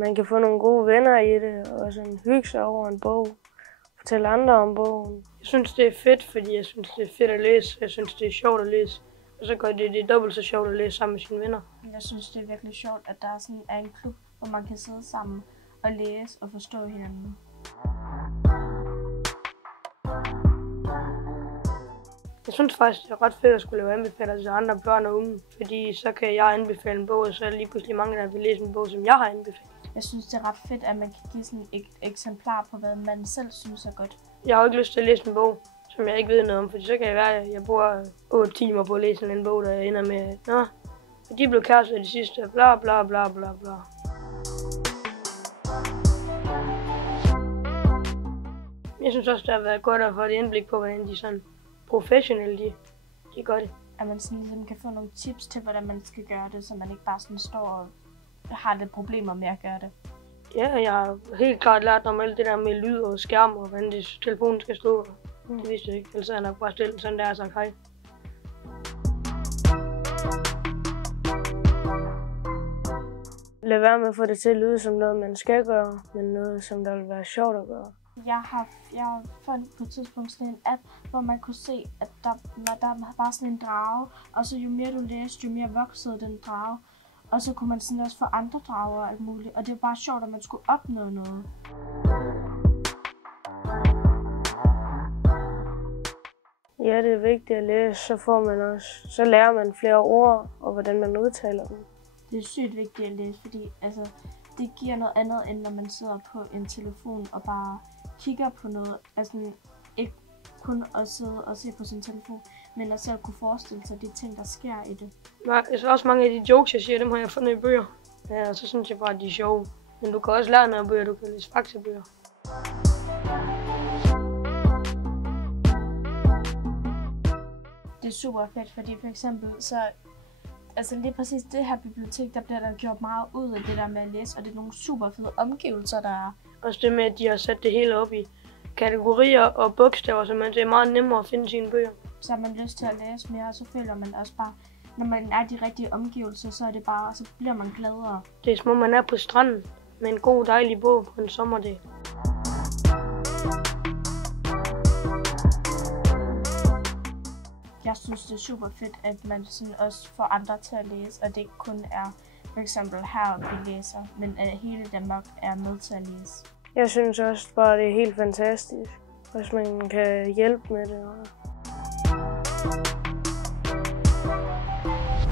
man kan få nogle gode venner i det, og sådan hygge sig over en bog. Fortælle andre om bogen. Jeg synes, det er fedt, fordi jeg synes, det er fedt at læse. Jeg synes, det er sjovt at læse. Og så gør det dobbelt så sjovt at læse sammen med sine venner. Jeg synes, det er virkelig sjovt, at der er en klub, hvor man kan sidde sammen og læse og forstå hinanden. Jeg synes faktisk, det er ret fedt at skulle lave anbefalinger til andre børn og unge. Fordi så kan jeg anbefale en bog, og så er der lige pludselig mange, der vil læse en bog, som jeg har anbefalet. Jeg synes, det er ret fedt, at man kan give sådan et eksemplar på, hvad man selv synes er godt. Jeg har jo ikke lyst til at læse en bog, som jeg ikke ved noget om, fordi så kan det være, at jeg bruger 8 timer på at læse en bog, der ender med, og de blev kærester i det sidste, bla bla bla bla bla. Jeg synes også, det har været godt at få et indblik på, hvordan de sådan professionelle, de gør det. At man sådan ligesom kan få nogle tips til, hvordan man skal gøre det, så man ikke bare sådan står og har lidt problemer med at gøre det. Ja, jeg har helt klart lært om alt det der med lyd og skærm, og hvordan telefonen skal stå. Det vidste jeg ikke, ellers havde jeg nok bare stillet sådan der og sagt hej. Lad være med at få det til at lyde som noget, man skal gøre, men noget, som der vil være sjovt at gøre. Jeg har fundet på et tidspunkt sådan en app, hvor man kunne se, at der var sådan en drage, og så jo mere du læste, jo mere voksede den drage. Og så kunne man sådan også få andre drager og alt muligt, og det var bare sjovt, at man skulle opnå noget. Ja, det er vigtigt at læse, så lærer man flere ord, og hvordan man udtaler dem. Det er sygt vigtigt at læse, fordi det giver noget andet, end når man sidder på en telefon og bare kigger på noget. Altså ikke kun at sidde og se på sin telefon, men at selv kunne forestille sig de ting, der sker i det. Nej, altså også mange af de jokes, jeg siger, dem har jeg fundet i bøger. Ja, og så synes jeg bare, at de er sjove. Men du kan også lære noget af bøger, du kan læse faktabøger. Det er super fedt, fordi for eksempel så lige præcis det her bibliotek, der bliver der gjort meget ud af det der med at læse, og det er nogle super fede omgivelser, der er. Også det med, at de har sat det hele op i kategorier og bogstaver, så det er meget nemmere at finde sine bøger. Så har man lyst til at læse mere, og så føler man også bare, når man er i de rigtige omgivelser, så bliver man gladere. Det er som om man er på stranden med en god dejlig bog på en sommerdag. Jeg synes, det er super fedt, at man sådan også får andre til at læse, og det ikke kun er for eksempel her, vi læser, men at hele Danmark er med til at læse. Jeg synes også bare, det er helt fantastisk, hvis man kan hjælpe med det.